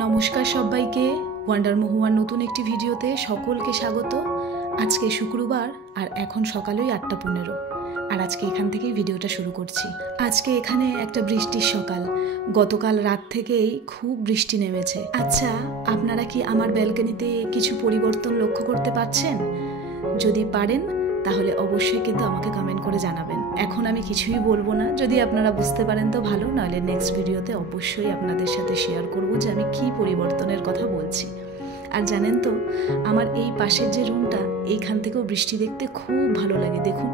নমস্কার সবাইকে, ওয়ান্ডার মহুয়ার নতুন একটি ভিডিওতে সকলকে স্বাগত। আজকে শুক্রবার আর এখন সকালেই 8:15, আর আজকে এখান থেকেই ভিডিওটা শুরু করছি। আজকে এখানে একটা বৃষ্টির সকাল, গতকাল রাত থেকেই খুব বৃষ্টি নেমেছে। আচ্ছা, আপনারা কি আমার ব্যালকনিতে কিছু পরিবর্তন লক্ষ্য করতে পারছেন? যদি পারেন তাহলে অবশ্যই কিন্তু আমাকে কমেন্ট করে জানাবেন। এখন আমি কিছুই বলবো না, যদি আপনারা বুঝতে পারেন তো ভালো, নাহলে নেক্সট ভিডিওতে অবশ্যই আপনাদের সাথে শেয়ার করব যে আমি কি পরিবর্তনের কথা বলছি। আর জানেন তো, আমার এই পাশের যে রুমটা, এইখান থেকেও বৃষ্টি দেখতে খুব ভালো লাগে। দেখুন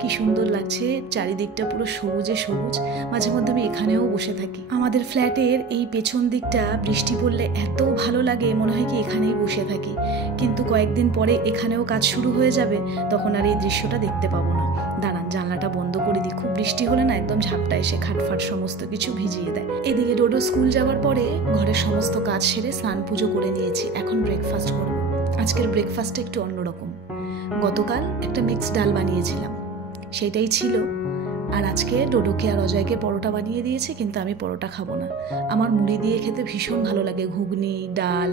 কি সুন্দর লাগছে, চারিদিকটা পুরো সবুজে সবুজ। মাঝে মধ্যে আমি এখানেও বসে থাকি। আমাদের ফ্ল্যাটের এই পেছন দিকটা বৃষ্টি পড়লে এত ভালো লাগে, মনে হয় কি এখানেই বসে থাকি। কিন্তু কয়েকদিন পরে এখানেও কাজ শুরু হয়ে যাবে, তখন আর এই দৃশ্যটা দেখতে পাবো না। দাঁড়ান, জানলাটা বন্ধ করে দিই। খুব বৃষ্টি হলে না একদম ঝাপটা এসে খাটফাট সমস্ত কিছু ভিজিয়ে দেয়। এদিকে ডোডো স্কুল যাওয়ার পরে ঘরের সমস্ত কাজ সেরে স্নান পুজো করে নিয়েছি। এখন ব্রেকফাস্ট করব। আজকের ব্রেকফাস্টটা একটু অন্যরকম। গতকাল একটা মিক্সড ডাল বানিয়েছিলাম, সেটাই ছিল। আর আজকে ডোডোকে আর অজয়কে পরোটা বানিয়ে দিয়েছে, কিন্তু আমি পরোটা খাবো না। আমার মুড়ি দিয়ে খেতে ভীষণ ভালো লাগে, ঘুগনি ডাল,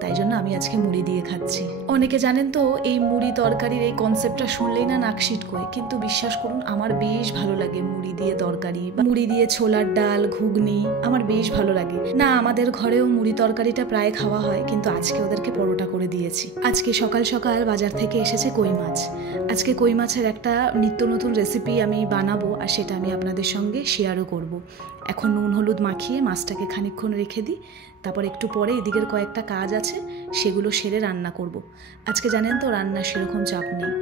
তাই জন্য আমি আজকে মুড়ি দিয়ে খাচ্ছি। অনেকে জানেন তো, এই মুড়ি তরকারির এই কনসেপ্টটা শুনলেই না নাক সিটকোয়, কিন্তু বিশ্বাস করুন আমার বেশ ভালো লাগে মুড়ি দিয়ে তরকারি, মুড়ি দিয়ে ছোলার ডাল, ঘুগনি, আমার বেশ ভালো লাগে। না, আমাদের ঘরেও মুড়ি তরকারিটা প্রায় খাওয়া হয়, কিন্তু আজকে ওদেরকে পরোটা করে দিয়েছি। আজকে সকাল সকাল বাজার থেকে এসেছে কই মাছ। আজকে কই মাছের একটা নিত্য নতুন রেসিপি আমি বানাবো, আর সেটা আমি আপনাদের সঙ্গে শেয়ারও করব। এখন নুন হলুদ মাখিয়ে মাছটাকে খানিকক্ষণ রেখে দিই, তারপর একটু পরে এদিকের কয়েকটা কাজ আছে, সেগুলো সেরে রান্না করব। আজকে জানেন তো, রান্নার সেরকম চাপ নেই।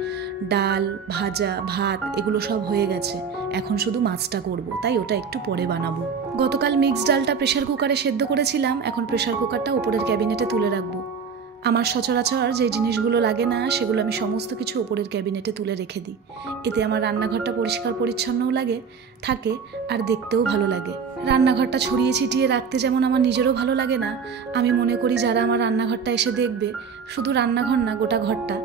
ডাল, ভাজা, ভাত এগুলো সব হয়ে গেছে, এখন শুধু মাছটা করব, তাই ওটা একটু পরে বানাবো। গতকাল মিক্সড ডালটা প্রেশার কুকারে সেদ্ধ করেছিলাম, এখন প্রেশার কুকারটা উপরের ক্যাবিনেটে তুলে রাখবো। আমার সচরাচর যে জিনিসগুলো লাগে না, সেগুলো আমি সমস্ত কিছু ওপরের ক্যাবিনেটে তুলে রেখে দিই। এতে আমার রান্নাঘরটা পরিষ্কার পরিচ্ছন্নও থাকে আর দেখতেও ভালো লাগে। রান্নাঘরটা ছড়িয়ে ছিটিয়ে রাখতে যেমন আমার নিজেরও ভালো লাগে না, আমি মনে করি যারা আমার রান্নাঘরটা এসে দেখবে, শুধু রান্নাঘর না গোটা ঘরটা,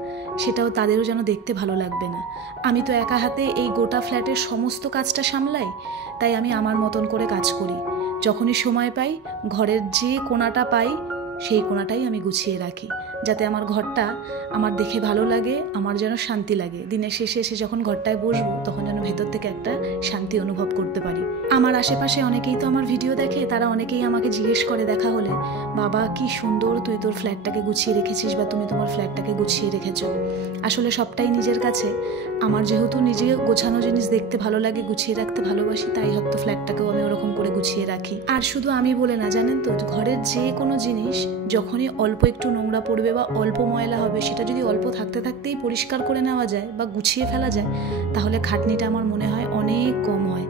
সেটাও তাদেরও যেন দেখতে ভালো লাগবে না। আমি তো একা হাতে এই গোটা ফ্ল্যাটের সমস্ত কাজটা সামলাই, তাই আমি আমার মতন করে কাজ করি। যখনই সময় পাই, ঘরের যে কোণাটা পাই সেই কোণাটাই আমি গুছিয়ে রাখি, যাতে আমার ঘরটা আমার দেখে ভালো লাগে, আমার যেন শান্তি লাগে। দিনের শেষে এসে যখন ঘরটায় বসবো, তখন যেন ভেতর থেকে একটা শান্তি অনুভব করতে পারি। আমার আশেপাশে অনেকেই তো আমার ভিডিও দেখে, তারা অনেকেই আমাকে জিজ্ঞেস করে দেখা হলে, বাবা কি সুন্দর তুই তোর ফ্ল্যাটটাকে গুছিয়ে রেখেছিস, বা তুমি তোমার ফ্ল্যাটটাকে গুছিয়ে রেখেছো। আসলে সবটাই নিজের কাছে। আমার যেহেতু নিজে গোছানো জিনিস দেখতে ভালো লাগে, গুছিয়ে রাখতে ভালোবাসি, তাই হয়তো ফ্ল্যাটটাকেও আমি ওরকম করে গুছিয়ে রাখি। আর শুধু আমি বলে না, জানেন তো, ঘরের যে কোনো জিনিস যখনই অল্প একটু নোংরা পড়বে বা অল্প ময়লা হবে, সেটা যদি অল্প থাকতে থাকতেই পরিষ্কার করে নেওয়া যায় বা গুছিয়ে ফেলা যায়, তাহলে খাটনিটা আমার মনে হয় অনেক কম হয়।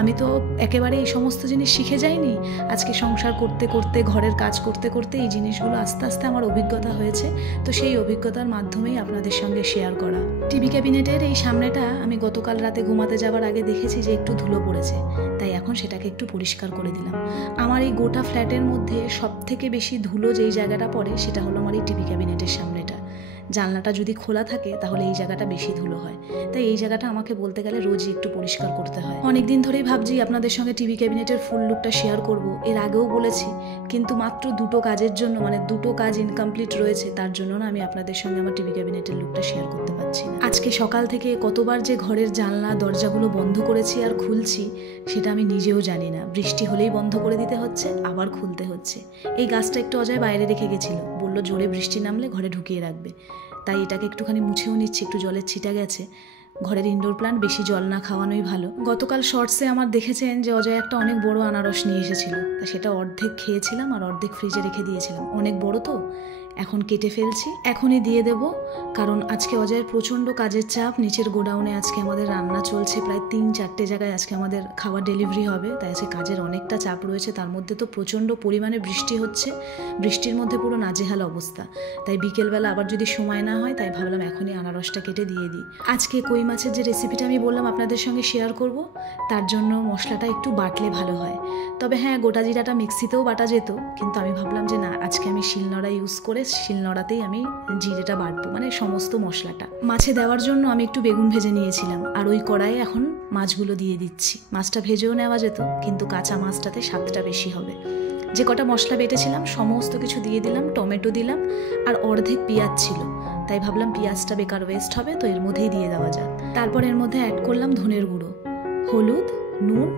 আমি তো একেবারে এই সমস্ত জিনিস শিখে যাইনি, আজকে সংসার করতে করতে, ঘরের কাজ করতে করতে এই জিনিসগুলো আস্তে আস্তে আমার অভিজ্ঞতা হয়েছে। তো সেই অভিজ্ঞতার মাধ্যমেই আপনাদের সঙ্গে শেয়ার করা। টিভি ক্যাবিনেটের এই সামনেটা আমি গতকাল রাতে ঘুমাতে যাওয়ার আগে দেখেছি যে একটু ধুলো পড়েছে, তাই এখন সেটাকে একটু পরিষ্কার করে দিলাম। আমার এই গোটা ফ্ল্যাটের মধ্যে সব থেকে বেশি ধুলো যেই জায়গাটা পড়ে, সেটা হলো আমার এই টিভি ক্যাবিনেটের সামনেটা। জানলাটা যদি খোলা থাকে তাহলে এই জায়গাটা বেশি ধুলো হয়, তাই এই জায়গাটা আমাকে বলতে গেলে রোজই একটু পরিষ্কার করতে হয়। অনেকদিন ধরেই ভাবছি আপনাদের সঙ্গে টিভি ক্যাবিনেটের ফুল লুকটা শেয়ার করব, এর আগেও বলেছি, কিন্তু মাত্র দুটো কাজের জন্য, মানে দুটো কাজ ইনকমপ্লিট রয়েছে, তার জন্য না আমি আপনাদের সঙ্গে আমার টিভি ক্যাবিনেটের লুকটা শেয়ার করতে পারছি না। আজকে সকাল থেকে কতবার যে ঘরের জানলা দরজাগুলো বন্ধ করেছি আর খুলছি, সেটা আমি নিজেও জানি না। বৃষ্টি হলেই বন্ধ করে দিতে হচ্ছে, আবার খুলতে হচ্ছে। এই গাছটা একটু অজয় বাইরে রেখে গেছিল, বললো জোরে বৃষ্টি নামলে ঘরে ঢুকিয়ে রাখবে, তাই এটাকে একটুখানি মুছেও নিচ্ছি, একটু জলের ছিটা গেছে। ঘরের ইনডোর প্ল্যান্ট বেশি জল না খাওয়ানোই ভালো। গতকাল শর্টসে আমার দেখেছেন যে অজয় একটা অনেক বড় আনারস নিয়ে এসেছিল, তা সেটা অর্ধেক খেয়েছিলাম আর অর্ধেক ফ্রিজে রেখে দিয়েছিলাম। অনেক বড় তো, এখন কেটে ফেলছি, এখনই দিয়ে দেব। কারণ আজকে অজয়ের প্রচণ্ড কাজের চাপ, নিচের গোডাউনে আজকে আমাদের রান্না চলছে, প্রায় 3-4টে জায়গায় আজকে আমাদের খাবার ডেলিভারি হবে, তাই আজকে কাজের অনেকটা চাপ রয়েছে। তার মধ্যে তো প্রচণ্ড পরিমাণে বৃষ্টি হচ্ছে, বৃষ্টির মধ্যে পুরো নাজেহাল অবস্থা। তাই বিকেলবেলা আবার যদি সময় না হয়, তাই ভাবলাম এখনই আনারসটা কেটে দিয়ে দিই। আজকে কই মাছের যে রেসিপিটা আমি বললাম আপনাদের সঙ্গে শেয়ার করব, তার জন্য মশলাটা একটু বাটলে ভালো হয়। তবে হ্যাঁ, গোটা জিরাটা মিক্সিতেও বাটা যেত, কিন্তু আমি ভাবলাম যে না, আজকে আমি শিলনোড়া ইউজ করে শিলনোড়াতেই আমি জিরেটা বাটবো, মানে সমস্ত মশলাটা। মাছে দেওয়ার জন্য আমি একটু বেগুন ভেজে নিয়েছিলাম, আর ওই কড়াইয়ে এখন মাছগুলো দিয়ে দিচ্ছি। মাছটা ভেজেও নেওয়া যেত, কিন্তু কাঁচা মাছটাতে স্বাদটা বেশি হবে। যে কটা মশলা বেটেছিলাম সমস্ত কিছু দিয়ে দিলাম, টমেটো দিলাম আর অর্ধেক পেঁয়াজ ছিল, তাই ভাবলাম পেঁয়াজটা বেকার ওয়েস্ট হবে, তো এর মধ্যেই দিয়ে দেওয়া যাক। তারপর এর মধ্যে অ্যাড করলাম ধনের গুঁড়ো, হলুদ, নুন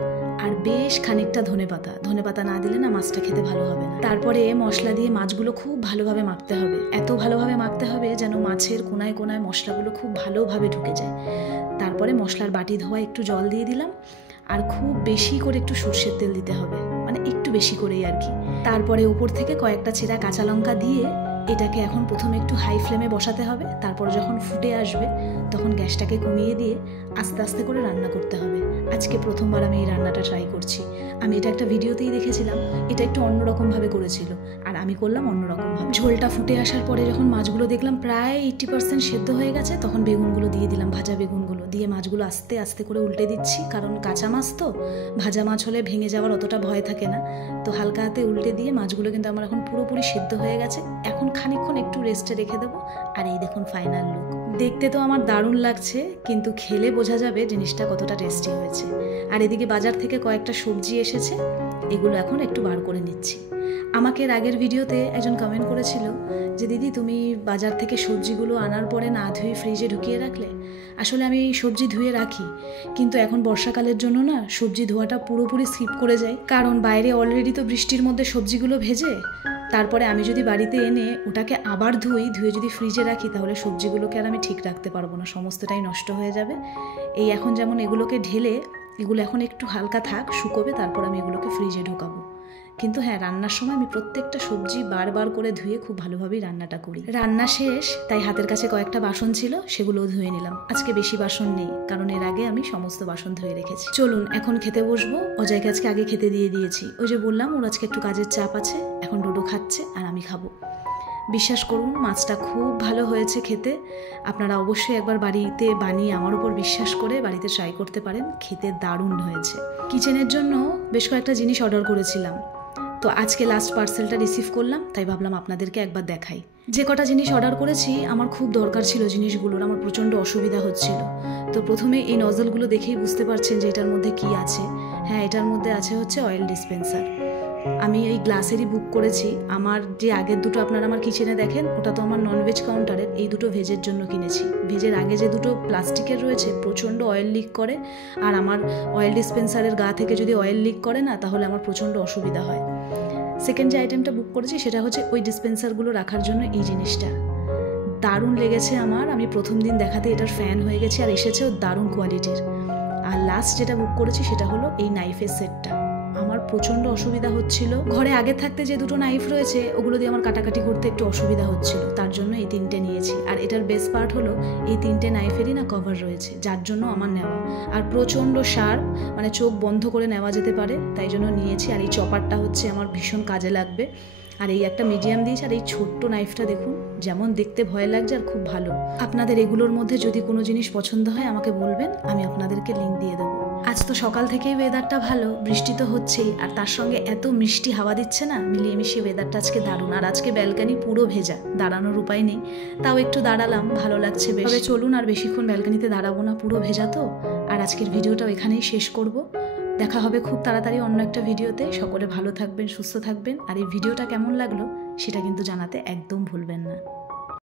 আর বেশ খানিকটা ধনেপাতা। ধনেপাতা না দিলে না মাছটা খেতে ভালো হবে না। তারপরে মশলা দিয়ে মাছগুলো খুব ভালোভাবে মাখতে হবে, এত ভালোভাবে মাখতে হবে যেন মাছের কোনায় কোনায় মশলাগুলো খুব ভালোভাবে ঢুকে যায়। তারপরে মশলার বাটি ধোয়া একটু জল দিয়ে দিলাম আর খুব বেশি করে একটু সর্ষের তেল দিতে হবে, মানে একটু বেশি করেই আর কি। তারপরে উপর থেকে কয়েকটা চেরা কাঁচা লঙ্কা দিয়ে এটাকে এখন প্রথমে একটু হাই ফ্লেমে বসাতে হবে। তারপর যখন ফুটে আসবে তখন গ্যাসটাকে কমিয়ে দিয়ে আস্তে আস্তে করে রান্না করতে হবে। আজকে প্রথমবার আমি এই রান্নাটা ট্রাই করছি। আমি এটা একটা ভিডিওতেই দেখেছিলাম, এটা একটু অন্যরকমভাবে করেছিল আর আমি করলাম অন্যরকমভাবে। ঝোলটা ফুটে আসার পরে যখন মাছগুলো দেখলাম প্রায় 80% সেদ্ধ হয়ে গেছে, তখন বেগুনগুলো দিয়ে দিলাম, ভাজা বেগুনগুলো দিয়ে মাছগুলো আস্তে আস্তে করে উল্টে দিচ্ছি, কারণ কাঁচা মাছ তো, ভাজা মাছ হলে ভেঙে যাওয়ার অতটা ভয় থাকে না। তো হালকা হাতে উল্টে দিয়ে মাছগুলো কিন্তু আমার এখন পুরোপুরি সেদ্ধ হয়ে গেছে। এখন খানিকক্ষণ একটু রেস্টে রেখে দেবো। আর এই দেখুন ফাইনাল লুক। দেখতে তো আমার দারুণ লাগছে, কিন্তু খেলে বোঝা যাবে জিনিসটা কতটা টেস্টি হয়েছে। আর এদিকে বাজার থেকে কয়েকটা সবজি এসেছে, এগুলো এখন একটু বার করে নিচ্ছি। আমাকে এর আগের ভিডিওতে একজন কমেন্ট করেছিল যে দিদি তুমি বাজার থেকে সবজিগুলো আনার পরে না ধুয়ে ফ্রিজে ঢুকিয়ে রাখলে। আসলে আমি সবজি ধুয়ে রাখি, কিন্তু এখন বর্ষাকালের জন্য না সবজি ধোয়াটা পুরোপুরি স্কিপ করে যাই, কারণ বাইরে অলরেডি তো বৃষ্টির মধ্যে সবজিগুলো ভেজে। তারপরে আমি যদি বাড়িতে এনে ওটাকে আবার ধুয়ে যদি ফ্রিজে রাখি তাহলে সবজিগুলোকে আর আমি ঠিক রাখতে পারবো না, সমস্তটাই নষ্ট হয়ে যাবে। এই এখন যেমন এগুলোকে ঢেলে এগুলো এখন একটু হালকা থাক, শুকোবে, তারপর আমি এগুলোকে ফ্রিজে ঢোকাবো। কিন্তু হ্যাঁ, রান্নার সময় আমি প্রত্যেকটা সবজি বারবার করে ধুয়ে খুব ভালোভাবেই রান্নাটা করি। রান্না শেষ, তাই হাতের কাছে কয়েকটা বাসন ছিল, সেগুলোও ধুয়ে নিলাম। আজকে বেশি বাসন নেই, কারণ এর আগে আমি সমস্ত বাসন ধুয়ে রেখেছি। চলুন এখন খেতে বসবো। অজয়কে আজকে আগে খেতে দিয়ে দিয়েছি, ওই যে বললাম ওর আজকে একটু কাজের চাপ আছে। এখন ডোডো খাচ্ছে আর আমি খাবো। বিশ্বাস করুন মাছটা খুব ভালো হয়েছে খেতে। আপনারা অবশ্যই একবার বাড়িতে বানিয়ে আমার উপর বিশ্বাস করে বাড়িতে ট্রাই করতে পারেন, খেতে দারুণ হয়েছে। কিচেনের জন্য বেশ কয়েকটা জিনিস অর্ডার করেছিলাম, তো আজকে লাস্ট পার্সেলটা রিসিভ করলাম, তাই ভাবলাম আপনাদেরকে একবার দেখাই। যে কটা জিনিস অর্ডার করেছি আমার খুব দরকার ছিল জিনিসগুলোর, আমার প্রচণ্ড অসুবিধা হচ্ছিল। তো প্রথমে এই নজলগুলো দেখেই বুঝতে পারছেন যে এটার মধ্যে কি আছে। হ্যাঁ, এটার মধ্যে আছে হচ্ছে অয়েল ডিসপেন্সার। আমি এই গ্লাসেরই বুক করেছি। আমার যে আগের দুটো আপনারা আমার কিচেনে দেখেন, ওটা তো আমার ননভেজ কাউন্টারের, এই দুটো ভেজের জন্য কিনেছি। ভেজের আগে যে দুটো প্লাস্টিকের রয়েছে প্রচণ্ড অয়েল লিক করে, আর আমার অয়েল ডিসপেন্সারের গা থেকে যদি অয়েল লিক করে না তাহলে আমার প্রচণ্ড অসুবিধা হয়। সেকেন্ড যে আইটেমটা বুক করেছি সেটা হচ্ছে ওই ডিসপেন্সারগুলো রাখার জন্য এই জিনিসটা। দারুণ লেগেছে আমার, আমি প্রথম দিন দেখাতে এটার ফ্যান হয়ে গেছি, আর এসেছেও দারুণ কোয়ালিটির। আর লাস্ট যেটা বুক করেছি সেটা হলো এই নাইফের সেটটা। আমার প্রচণ্ড অসুবিধা হচ্ছিল, ঘরে আগে থাকতে যে দুটো নাইফ রয়েছে ওগুলো দিয়ে আমার কাটাকাটি করতে একটু অসুবিধা হচ্ছিল, তার জন্য এই তিনটে নিয়েছি। আর এটার বেস্ট পার্ট হলো এই তিনটে নাইফেরই না কভার রয়েছে, যার জন্য আমার নেওয়া। আর প্রচণ্ড শার্প, মানে চোখ বন্ধ করে নেওয়া যেতে পারে, তাই জন্য নিয়েছি। আর এই চপারটা হচ্ছে আমার ভীষণ কাজে লাগবে। আর এই একটা মিডিয়াম দিয়েছি, আর এই ছোট্ট নাইফটা দেখুন, যেমন দেখতে ভয় লাগছে আর খুব ভালো। আপনাদের এগুলোর মধ্যে যদি কোনো জিনিস পছন্দ হয় আমাকে বলবেন, আমি আপনাদেরকে লিঙ্ক দিয়ে দেবো। আজ তো সকাল থেকেই ওয়েদারটা ভালো, বৃষ্টি তো হচ্ছেই, আর তার সঙ্গে এত মিষ্টি হাওয়া দিচ্ছে না, মিলিয়ে মিশিয়ে ওয়েদারটা আজকে দারুণ। আর আজকে ব্যালকানি পুরো ভেজা, দাঁড়ানোর উপায় নেই, তাও একটু দাঁড়ালাম, ভালো লাগছে বেশ। তবে চলুন আর বেশিক্ষণ ব্যালকানিতে দাঁড়াবো না, পুরো ভেজা তো। আর আজকের ভিডিওটাও এখানেই শেষ করব। দেখা হবে খুব তাড়াতাড়ি অন্য একটা ভিডিওতে। সকলে ভালো থাকবেন, সুস্থ থাকবেন। আর এই ভিডিওটা কেমন লাগলো সেটা কিন্তু জানাতে একদম ভুলবেন না।